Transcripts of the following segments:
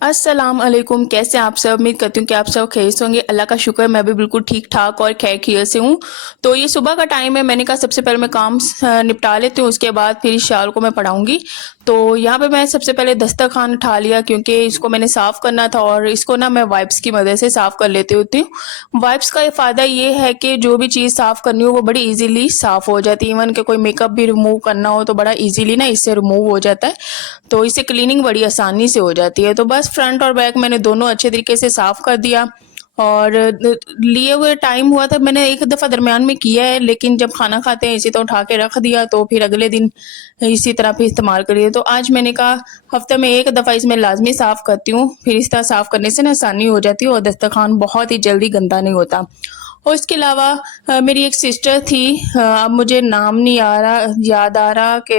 अस्सलाम अलैकुम। कैसे हैं आप सब? उम्मीद करती हूँ कि आप सब खैरियत से होंगे। अल्लाह का शुक्र है मैं भी बिल्कुल ठीक ठाक और खैर खैरियत से हूँ। तो ये सुबह का टाइम है, मैंने कहा सबसे पहले मैं काम निपटा लेती हूँ, उसके बाद फिर इस शाल को मैं पढ़ाऊंगी। तो यहाँ पे मैं सबसे पहले दस्तरखान उठा लिया क्योंकि इसको मैंने साफ़ करना था और इसको ना मैं वाइप्स की मदद से साफ़ कर लेती होती हूँ। वाइप्स का फ़ायदा ये है कि जो भी चीज़ साफ़ करनी हो वो बड़ी ईजीली साफ़ हो जाती है। इवन कि कोई मेकअप भी रिमूव करना हो तो बड़ा ईजीली ना इससे रिमूव हो जाता है। तो इससे क्लीनिंग बड़ी आसानी से हो जाती है। तो बस फ्रंट और बैक मैंने दोनों अच्छे तरीके से साफ़ कर दिया और लिए हुए टाइम हुआ था, मैंने एक दफ़ा दरमियान में किया है, लेकिन जब खाना खाते हैं इसी तो उठा के रख दिया तो फिर अगले दिन इसी तरह फिर इस्तेमाल करिए। तो आज मैंने कहा हफ्ते में एक दफ़ा इसमें लाजमी साफ़ करती हूँ, फिर इस तरह साफ़ करने से ना आसानी हो जाती है और दस्तरखान बहुत ही जल्दी गंदा नहीं होता। और इसके अलावा मेरी एक सिस्टर थी, अब मुझे नाम नहीं याद आ रहा कि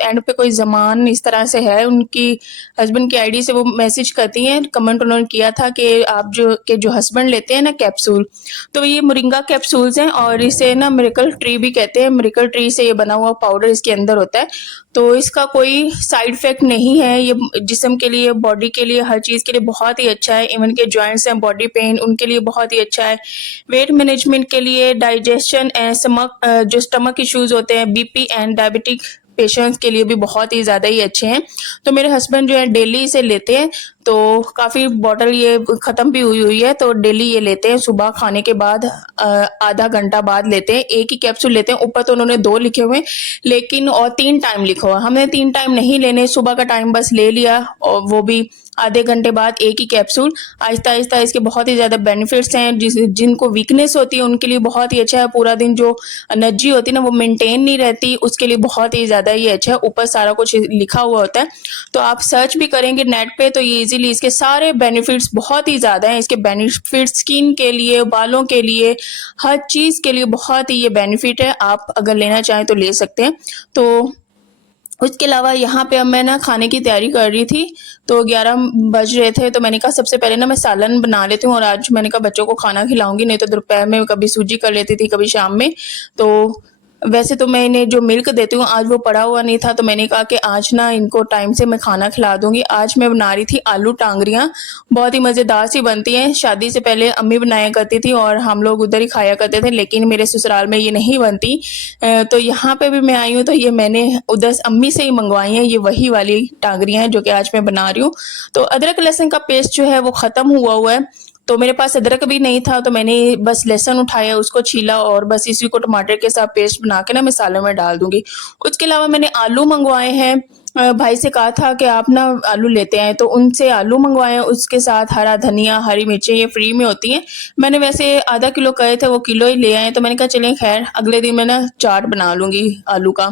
एंड पे कोई ज़मान इस तरह से है, उनकी हस्बैंड की आईडी से वो मैसेज करती हैं। कमेंट उन्होंने किया था कि आप जो हस्बैंड लेते हैं ना कैप्सूल, तो ये मोरिंगा कैप्सूल्स हैं और इसे ना मिरेकल ट्री भी कहते हैं। मिरेकल ट्री से ये बना हुआ पाउडर इसके अंदर होता है। तो इसका कोई साइड इफ़ेक्ट नहीं है, ये जिस्म के लिए, बॉडी के लिए, हर चीज़ के लिए बहुत ही अच्छा है। इवन के जॉइंट्स हैं, बॉडी पेन, उनके लिए बहुत ही अच्छा है। वेट मैनेजमेंट के लिए, डाइजेशन एंड जो स्टमक इश्यूज़ होते हैं, बीपी एंड डायबिटिक पेशेंट्स के लिए भी बहुत ही ज़्यादा ही अच्छे हैं। तो मेरे हस्बैंड जो है डेली इसे लेते हैं, तो काफ़ी बॉटल ये ख़त्म भी हुई हुई है, तो डेली ये लेते हैं। सुबह खाने के बाद आधा घंटा बाद लेते हैं, एक ही कैप्सूल लेते हैं। ऊपर तो उन्होंने 2 लिखे हुए हैं, लेकिन और 3 टाइम लिखा हुआ है। हमने 3 टाइम नहीं लेने, सुबह का टाइम बस ले लिया और वो भी आधे घंटे बाद एक ही कैप्सूल। आहिस्ता-आहिस्ता इसके बहुत ही ज़्यादा बेनिफिट्स हैं। जिनको वीकनेस होती है उनके लिए बहुत ही अच्छा है। पूरा दिन जो एनर्जी होती है ना वो मेंटेन नहीं रहती, उसके लिए बहुत ही ज़्यादा ये अच्छा है। ऊपर सारा कुछ लिखा हुआ होता है, तो आप सर्च भी करेंगे नेट पे तो ये इजीली इसके सारे बेनिफिट्स बहुत ही ज़्यादा हैं। इसके बेनिफिट्स स्किन के लिए, बालों के लिए, हर चीज़ के लिए बहुत ही ये बेनिफिट है। आप अगर लेना चाहें तो ले सकते हैं। तो उसके अलावा यहाँ पे अब मैं ना खाने की तैयारी कर रही थी, तो 11 बज रहे थे, तो मैंने कहा सबसे पहले ना मैं सालन बना लेती हूँ और आज मैंने कहा बच्चों को खाना खिलाऊंगी, नहीं तो दोपहर में कभी सूजी कर लेती थी, कभी शाम में। तो वैसे तो मैं इन्हें जो मिल्क देती हूँ आज वो पड़ा हुआ नहीं था, तो मैंने कहा कि आज ना इनको टाइम से मैं खाना खिला दूंगी। आज मैं बना रही थी आलू टांगरियाँ, बहुत ही मज़ेदार सी बनती हैं। शादी से पहले अम्मी बनाया करती थी और हम लोग उधर ही खाया करते थे, लेकिन मेरे ससुराल में ये नहीं बनती। तो यहाँ पे भी मैं आई हूँ तो ये मैंने उधर अम्मी से ही मंगवाई हैं, ये वही वाली टांगरियाँ हैं जो कि आज मैं बना रही हूँ। तो अदरक लहसुन का पेस्ट जो है वो ख़त्म हुआ है, तो मेरे पास अदरक भी नहीं था, तो मैंने बस लहसुन उठाया, उसको छीला और बस इसी को टमाटर के साथ पेस्ट बना के ना मैं सालन में डाल दूंगी। उसके अलावा मैंने आलू मंगवाए हैं। भाई से कहा था कि आप ना आलू लेते आए, तो उनसे आलू मंगवाए हैं। उसके साथ हरा धनिया, हरी मिर्चें, ये फ्री में होती हैं। मैंने वैसे आधा किलो कहे थे, वो किलो ही ले आए, तो मैंने कहा चलें खैर अगले दिन मैं ना चाट बना लूंगी आलू का।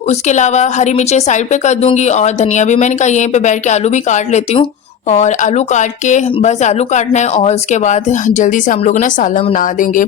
उसके अलावा हरी मिर्चें साइड पे कर दूंगी और धनिया भी। मैंने कहा यहीं पे बैठ के आलू भी काट लेती हूँ और आलू काट के बस आलू काटना है और उसके बाद जल्दी से हम लोग ना सालन बना देंगे।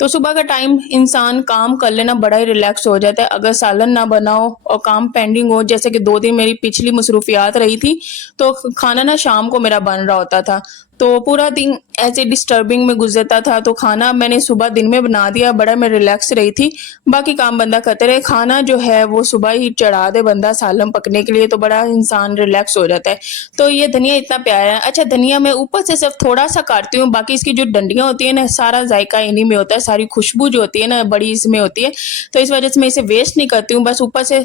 तो सुबह का टाइम इंसान काम कर लेना बड़ा ही रिलैक्स हो जाता है। अगर सालन ना बनाओ और काम पेंडिंग हो, जैसे कि 2 दिन मेरी पिछली मसरूफियात रही थी, तो खाना ना शाम को मेरा बन रहा होता था, तो पूरा दिन ऐसे डिस्टर्बिंग में गुजरता था। तो खाना मैंने सुबह दिन में बना दिया, बड़ा मैं रिलैक्स रही थी। बाकी काम बंदा करते रहे, खाना जो है वो सुबह ही चढ़ा दे बंदा सालन पकने के लिए, तो बड़ा इंसान रिलैक्स हो जाता है। तो ये धनिया इतना प्यारा है। अच्छा, धनिया मैं ऊपर से सिर्फ थोड़ा सा काटती हूँ, बाकी इसकी जो डंडियाँ होती है ना सारा जायका इन्हीं में होता है, सारी खुशबू जो होती है ना बड़ी इसमें होती है। तो इस वजह से मैं इसे वेस्ट नहीं करती हूँ, बस ऊपर से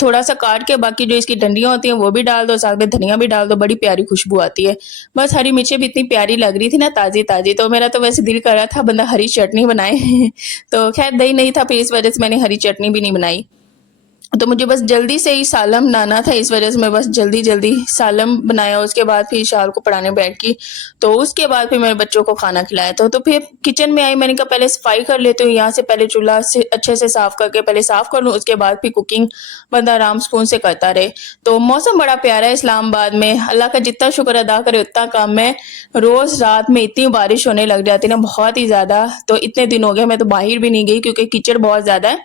थोड़ा सा काट के बाकी जो इसकी डंडियाँ होती हैं वो भी डाल दो, साथ में धनिया भी डाल दो, बड़ी प्यारी खुशबू आती है। बस हरी मिर्चें भी इतनी प्यारी लग रही थी ना ताज़ी ताज़ी, तो मेरा तो वैसे दिल कर रहा था बंदा हरी चटनी बनाए तो खैर दही नहीं था, फिर इस वजह से मैंने हरी चटनी भी नहीं बनाई। तो मुझे बस जल्दी से ही सालन बनाना था, इस वजह से मैं बस जल्दी जल्दी सालन बनाया। उसके बाद फिर शाल को पढ़ाने बैठ गई, तो उसके बाद फिर मेरे बच्चों को खाना खिलाया। तो फिर किचन में आई, मैंने कहा पहले सफाई कर लेती हूँ, यहाँ से पहले चूल्हा से अच्छे से साफ करके पहले साफ कर लूँ, उसके बाद फिर कुकिंग बंदा आराम सुकून से करता रहे। तो मौसम बड़ा प्यारा है इस्लामाबाद में, अल्लाह का जितना शुक्र अदा करे उतना कम है। रोज रात में इतनी बारिश होने लग जाती है ना, बहुत ही ज्यादा। तो इतने दिन हो गए मैं तो बाहर भी नहीं गई क्योंकि कीचड़ बहुत ज्यादा है,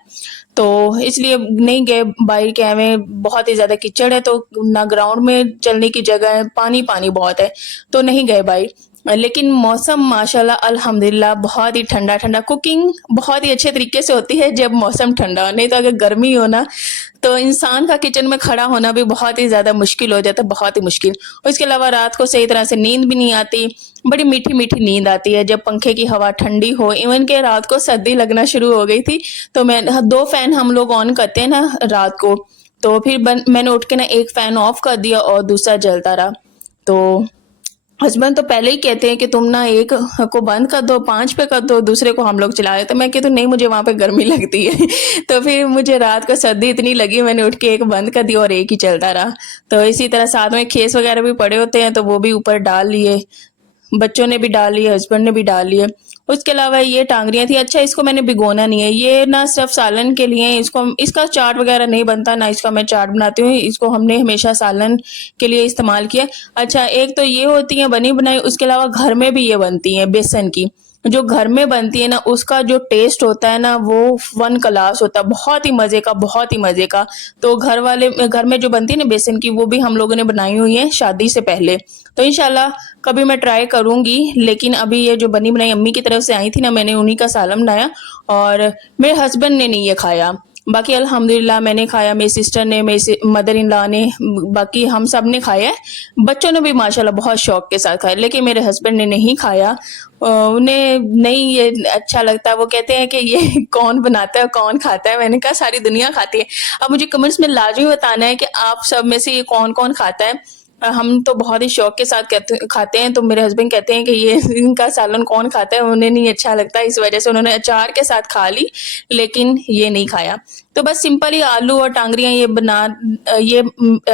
तो इसलिए नहीं गए बाहर। क्या में बहुत ही ज़्यादा कीचड़ है, तो ना ग्राउंड में चलने की जगह है, पानी पानी बहुत है, तो नहीं गए बाहर। लेकिन मौसम माशाल्लाह अल्हम्दुलिल्लाह बहुत ही ठंडा-ठंडा, कुकिंग बहुत ही अच्छे तरीके से होती है जब मौसम ठंडा हो, नहीं तो अगर गर्मी हो ना, तो इंसान का किचन में खड़ा होना भी बहुत ही ज़्यादा मुश्किल हो जाता है, बहुत ही मुश्किल। और इसके अलावा रात को सही तरह से नींद भी नहीं आती, बड़ी मीठी-मीठी नींद आती है जब पंखे की हवा ठंडी हो, इवन कि रात को सर्दी लगना शुरू हो गई थी, तो मैं 2 फ़ैन हम लोग ऑन करते हैं ना रात को, तो फिर मैंने उठ के ना 1 फ़ैन ऑफ कर दिया और दूसरा चलता रहा। तो हस्बैंड तो पहले ही कहते हैं कि तुम ना एक को बंद कर दो, 5 पे कर दो, दूसरे को हम लोग चला रहे, तो मैं कहती हूँ नहीं मुझे वहाँ पे गर्मी लगती है। तो फिर मुझे रात को सर्दी इतनी लगी, मैंने उठ के एक बंद कर दिया और एक ही चलता रहा। तो इसी तरह साथ में खेस वगैरह भी पड़े होते हैं तो वो भी ऊपर डाल लिए, बच्चों ने भी डाल लिए, हस्बैंड ने भी डाल लिए। उसके अलावा ये टांगरियाँ थी, अच्छा इसको मैंने भिगोना नहीं है, ये ना सिर्फ सालन के लिए, इसको इसका चाट वगैरह नहीं बनता, ना इसका मैं चाट बनाती हूँ, इसको हमने हमेशा सालन के लिए इस्तेमाल किया। अच्छा एक तो ये होती है बनी बनाई, उसके अलावा घर में भी ये बनती हैं बेसन की। जो घर में बनती है ना उसका जो टेस्ट होता है ना वो वन क्लास होता है, बहुत ही मज़े का, बहुत ही मज़े का। तो घर में जो बनती है ना बेसन की, वो भी हम लोगों ने बनाई हुई है शादी से पहले। तो इंशाल्लाह कभी मैं ट्राई करूँगी, लेकिन अभी ये जो बनी बनाई अम्मी की तरफ से आई थी ना, मैंने उन्हीं का सालन बनाया और मेरे हस्बैंड ने नहीं ये खाया। बाकी अल्हम्दुलिल्लाह मैंने खाया, मेरी सिस्टर ने, मेरी मदर इन लॉ ने, बाकी हम सब ने खाया है। बच्चों ने भी माशाल्लाह बहुत शौक के साथ खाया, लेकिन मेरे हस्बैंड ने नहीं खाया। उन्हें नहीं ये अच्छा लगता, वो कहते हैं कि ये कौन बनाता है, कौन खाता है? मैंने कहा सारी दुनिया खाती है। अब मुझे कमेंट्स में लाज़मी बताना है कि आप सब में से ये कौन-कौन खाता है? हम तो बहुत ही शौक के साथ खाते हैं, तो मेरे हस्बैंड कहते हैं कि ये इनका सालन कौन खाता है, उन्हें नहीं अच्छा लगता, इस वजह से उन्होंने अचार के साथ खा ली, लेकिन ये नहीं खाया। तो बस सिंपल ही आलू और टांगरियाँ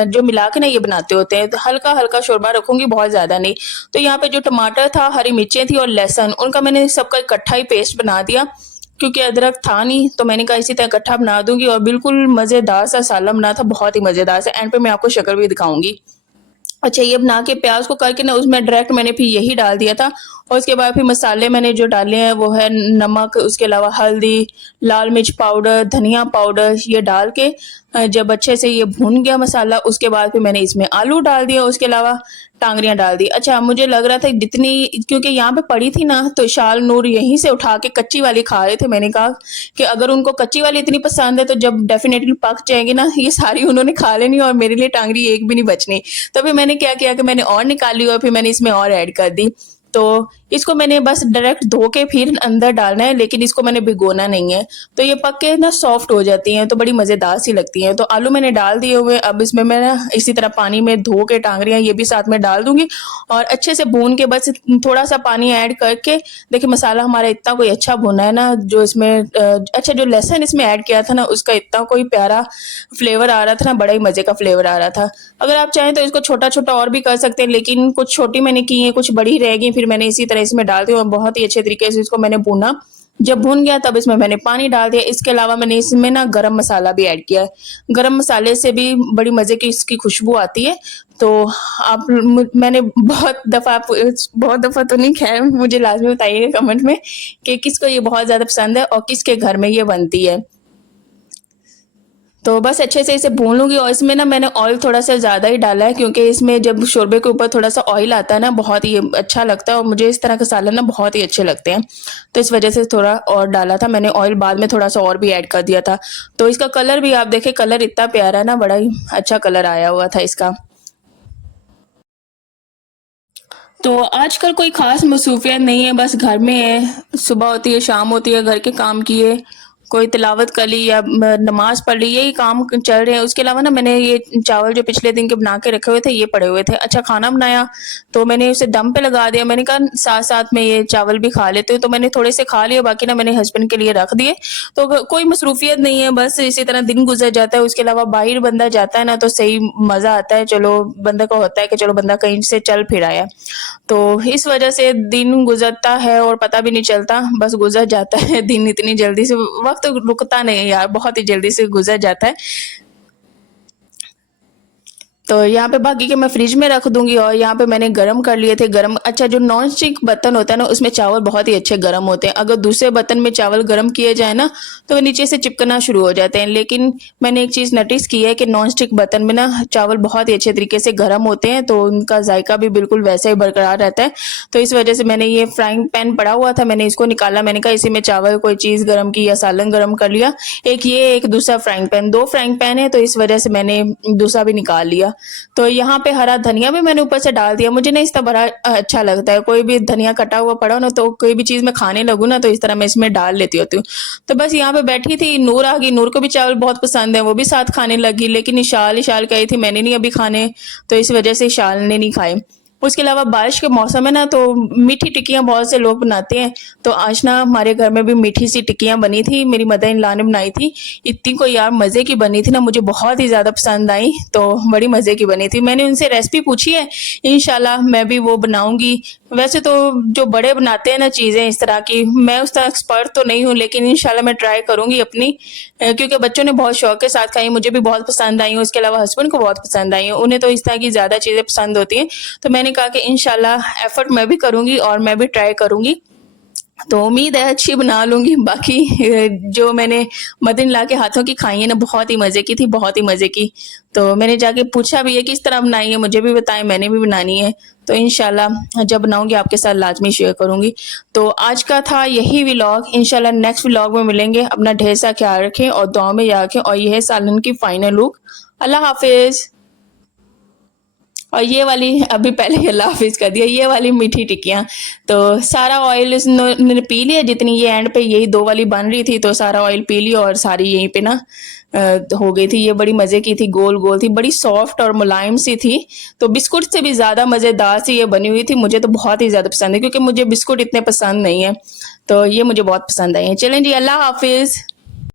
जो मिला के ना ये बनाते होते हैं, तो हल्का-हल्का शोरबा रखूँगी, बहुत ज़्यादा नहीं। तो यहाँ पे जो टमाटर था, हरी मिर्चें थी और लहसुन, उनका मैंने सबका इकट्ठा ही पेस्ट बना दिया, क्योंकि अदरक था नहीं, तो मैंने कहा इसी तरह इकट्ठा बना दूँगी और बिल्कुल मज़ेदार सा सालन बना था, बहुत ही मज़ेदार सा। एंड पे मैं आपको शक्ल भी दिखाऊँगी। अच्छा ये बना के प्याज को करके ना उसमें डायरेक्ट मैंने फिर यही डाल दिया था और उसके बाद फिर मसाले मैंने जो डाले हैं वो है नमक, उसके अलावा हल्दी, लाल मिर्च पाउडर, धनिया पाउडर, ये डाल के जब अच्छे से ये भून गया मसाला, उसके बाद फिर मैंने इसमें आलू डाल दिया, उसके अलावा टांगरियाँ डाल दी। अच्छा मुझे लग रहा था जितनी, क्योंकि यहाँ पे पड़ी थी ना तो शाल नूर यहीं से उठा के कच्ची वाली खा रहे थे। मैंने कहा कि अगर उनको कच्ची वाली इतनी पसंद है तो जब डेफिनेटली पक जाएंगी ना ये सारी उन्होंने खा लेनी और मेरे लिए टांगरी एक भी नहीं बचनी। तो फिर मैंने क्या किया कि मैंने और निकाली और फिर मैंने इसमें और ऐड कर दी। तो इसको मैंने बस डायरेक्ट धो के फिर अंदर डालना है, लेकिन इसको मैंने भिगोना नहीं है। तो ये पक के ना सॉफ्ट हो जाती हैं तो बड़ी मज़ेदार सी लगती हैं। तो आलू मैंने डाल दिए हुए, अब इसमें मैं ना इसी तरह पानी में धो के टांगरियाँ ये भी साथ में डाल दूंगी और अच्छे से भून के बस थोड़ा सा पानी ऐड करके, देखिए मसाला हमारा इतना कोई अच्छा भुना है ना, जो इसमें अच्छा जो लहसुन इसमें ऐड किया था ना उसका इतना कोई प्यारा फ्लेवर आ रहा था ना, बड़ा ही मज़े का फ्लेवर आ रहा था। अगर आप चाहें तो इसको छोटा छोटा और भी कर सकते हैं, लेकिन कुछ छोटी मैंने की हैं, कुछ बड़ी रह गई, फिर मैंने इसी तरह इसमें डाल दी और बहुत ही अच्छे तरीके से इसको मैंने भूना। जब भून गया तब इसमें मैंने पानी डाल दिया। इसके अलावा मैंने इसमें ना गरम मसाला भी ऐड किया है। गरम मसाले से भी बड़ी मज़े की इसकी खुशबू आती है। तो आप मैंने बहुत दफ़ा तो नहीं, खैर मुझे लाजमी बताइएगा कमेंट में कि किसको ये बहुत ज़्यादा पसंद है और किसके घर में ये बनती है। तो बस अच्छे से इसे भून लूँगी और इसमें ना मैंने ऑयल थोड़ा सा ज़्यादा ही डाला है, क्योंकि इसमें जब शोरबे के ऊपर थोड़ा सा ऑयल आता है ना बहुत ही अच्छा लगता है और मुझे इस तरह के सालन ना बहुत ही अच्छे लगते हैं। तो इस वजह से थोड़ा और डाला था मैंने ऑयल, बाद में थोड़ा सा और भी ऐड कर दिया था। तो इसका कलर भी आप देखें, कलर इतना प्यारा है ना, बड़ा ही अच्छा कलर आया हुआ था इसका। तो आजकल कोई ख़ास मसरूफ़ियत नहीं है, बस घर में है, सुबह होती है, शाम होती है, घर के काम किए, कोई तिलावत कर ली या नमाज़ पढ़ ली, यही काम चल रहे हैं। उसके अलावा ना मैंने ये चावल जो पिछले दिन के बना के रखे हुए थे ये पड़े हुए थे। अच्छा खाना बनाया तो मैंने उसे दम पे लगा दिया, मैंने कहा साथ-साथ में ये चावल भी खा लेते हो, तो मैंने थोड़े से खा लिए, बाकी ना मैंने हस्बैंड के लिए रख दिए। तो कोई मसरूफ़ियत नहीं है, बस इसी तरह दिन गुज़र जाता है। उसके अलावा बाहर बंदा जाता है ना तो सही मज़ा आता है, चलो बंदे को होता है कि चलो बंदा कहीं से चल फिर आया। तो इस वजह से दिन गुजरता है और पता भी नहीं चलता, बस गुजर जाता है दिन इतनी जल्दी से, वक्त रुकता नहीं है यार, बहुत ही जल्दी से गुजर जाता है। तो यहाँ पे बाकी के मैं फ्रिज में रख दूंगी। और यहाँ पे मैंने गरम कर लिए थे। गरम अच्छा, जो नॉन स्टिक बर्तन होता है ना, उसमें चावल बहुत ही अच्छे गरम होते हैं। अगर दूसरे बर्तन में चावल गरम किए जाए ना, तो वो नीचे से चिपकना शुरू हो जाते हैं। लेकिन मैंने एक चीज़ नोटिस की है कि नॉन स्टिक बर्तन में ना चावल बहुत ही अच्छे तरीके से गर्म होते हैं, तो उनका जायका भी बिल्कुल वैसा ही बरकरार रहता है। तो इस वजह से मैंने ये फ्राइंग पैन पड़ा हुआ था, मैंने इसको निकाला। मैंने कहा इसी में चावल कोई चीज़ गर्म की या सालन गर्म कर लिया। एक ये, एक दूसरा फ्राइंग पैन, 2 फ्राइंग पैन है, तो इस वजह से मैंने दूसरा भी निकाल लिया। तो यहाँ पे हरा धनिया भी मैंने ऊपर से डाल दिया। मुझे ना इस तरह बड़ा अच्छा लगता है, कोई भी धनिया कटा हुआ पड़ा हो ना, तो कोई भी चीज़ मैं खाने लगूँ ना, तो इस तरह मैं इसमें डाल लेती होती हूँ। तो बस यहाँ पे बैठी थी, नूर आ गई। नूर को भी चावल बहुत पसंद है, वो भी साथ खाने लगी। लेकिन इशाल इशाल कही थी मैंने नहीं अभी खाने, तो इस वजह से इशाल ने नहीं खाए। उसके अलावा बारिश के मौसम है ना, तो मीठी टिक्कियाँ बहुत से लोग बनाते हैं। तो आज ना हमारे घर में भी मीठी सी टिक्कियाँ बनी थी, मेरी मदर इन लॉ ने बनाई थी। इतनी को यार मज़े की बनी थी ना, मुझे बहुत ही ज़्यादा पसंद आई। तो बड़ी मज़े की बनी थी। मैंने उनसे रेसिपी पूछी है, इंशाल्लाह मैं भी वो बनाऊंगी। वैसे तो जो बड़े बनाते हैं ना चीज़ें इस तरह की, मैं उस तरह एक्सपर्ट तो नहीं हूँ, लेकिन इंशाल्लाह मैं ट्राई करूंगी अपनी, क्योंकि बच्चों ने बहुत शौक के साथ खाई, मुझे भी बहुत पसंद आई। उसके अलावा हस्बैंड को बहुत पसंद आई, उन्हें तो इस तरह की ज़्यादा चीज़ें पसंद होती हैं। तो मैंने कहा कि इंशाल्लाह एफर्ट मैं भी करूंगी और मैं भी ट्राई करूंगी। तो उम्मीद है अच्छी बना लूंगी। बाकी जो मैंने मदर इन लॉ के हाथों की खाई है ना, बहुत ही मज़े की थी, बहुत ही मज़े की। तो मैंने जाके पूछा भी है किस तरह बनाई है, मुझे भी बताएं, मैंने भी बनानी है। तो इंशाल्लाह जब बनाऊंगी आपके साथ लाजमी शेयर करूंगी। तो आज का था यही व्लॉग। इंशाल्लाह नेक्स्ट व्लॉग में मिलेंगे। अपना ढेर सा ख्याल रखें और दुआ में याद रखें। और यह है सालन की फाइनल लुक। अल्लाह हाफिज़। और ये वाली अभी पहले अल्लाह हाफिज़ कर दिया, ये वाली मीठी टिक्कियाँ। तो सारा ऑयल उसने पी लिया, जितनी ये एंड पे यही 2 वाली बन रही थी, तो सारा ऑयल पी लिया और सारी यहीं पे ना हो गई थी। ये बड़ी मज़े की थी, गोल गोल थी, बड़ी सॉफ्ट और मुलायम सी थी। तो बिस्कुट से भी ज़्यादा मज़ेदार सी ये बनी हुई थी। मुझे तो बहुत ही ज़्यादा पसंद है, क्योंकि मुझे बिस्कुट इतने पसंद नहीं है। तो ये मुझे बहुत पसंद आई है। चलें जी, अल्लाह हाफिज़।